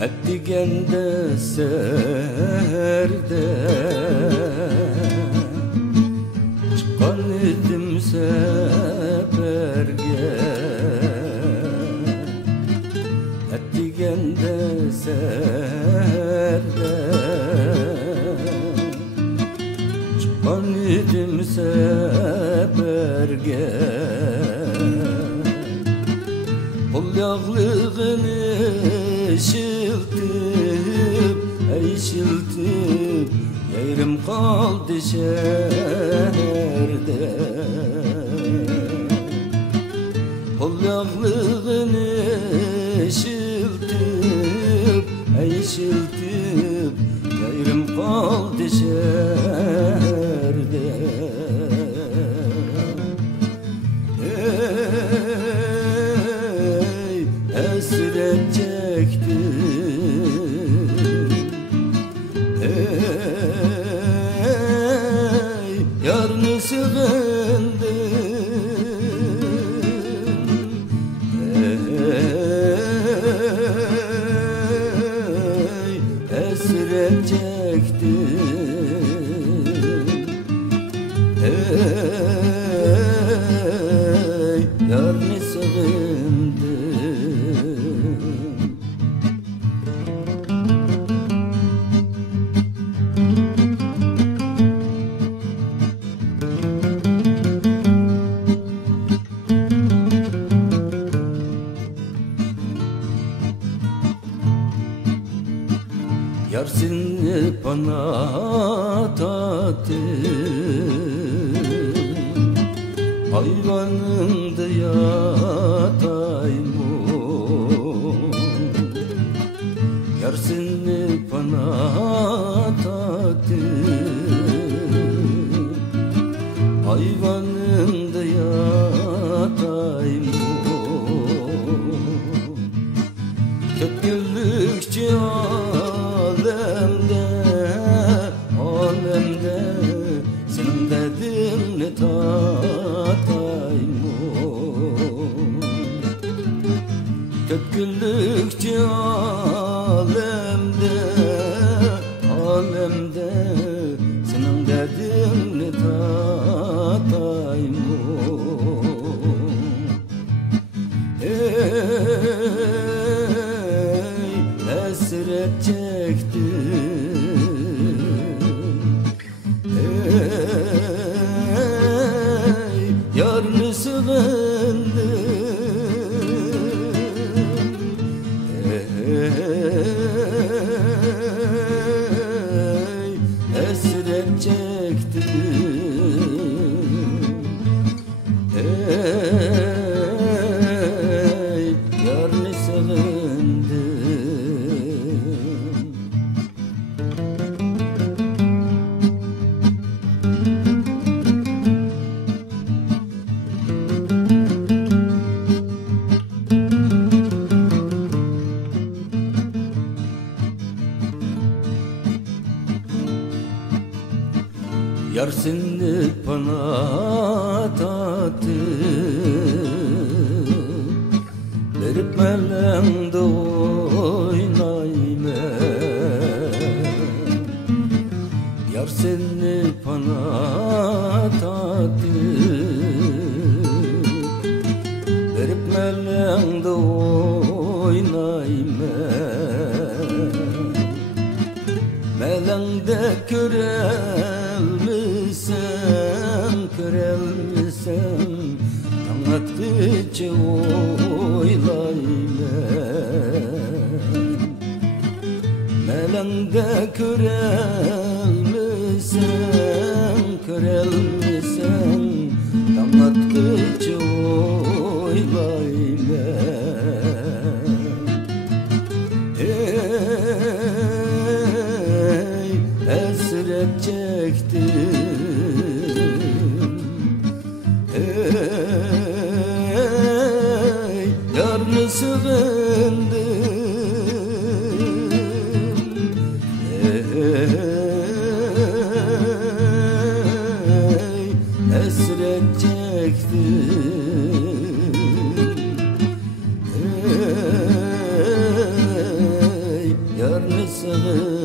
Ettigende serde çıkan idim seferge, ettigende serde çıkan idim seferge. Kol yağlığını şiltip, ey şiltip, yerim kaldı şehirde. Kol yağlığını şiltip, ey şiltip, yerim kaldı şehirde. Hasret çektim, ey yarını sığındım, ey hasret çektim, ey yarını sığındım. Yar seni bana tattı, hayvanımda yatayım. Yar seni bana tattı, hayvanımda yatayım. Köküllükçe alemde senin dedinle tatayım. Köküllükçe alemde senin dedinle tatayım. Ey hasret çektim, ey yarını sığındım, ey hasret çektim, ey yarını sığındım. Yar seni bana tattı, verip melende oynayma. Yar seni bana tattı, verip melende oynayma. Melende körelmisem anlattıkça oylayma. Melende körelmisem anlattıkça oylayma. Ey hasret çektim, ey yarını sığındım, ey hasret çektim, ey sığır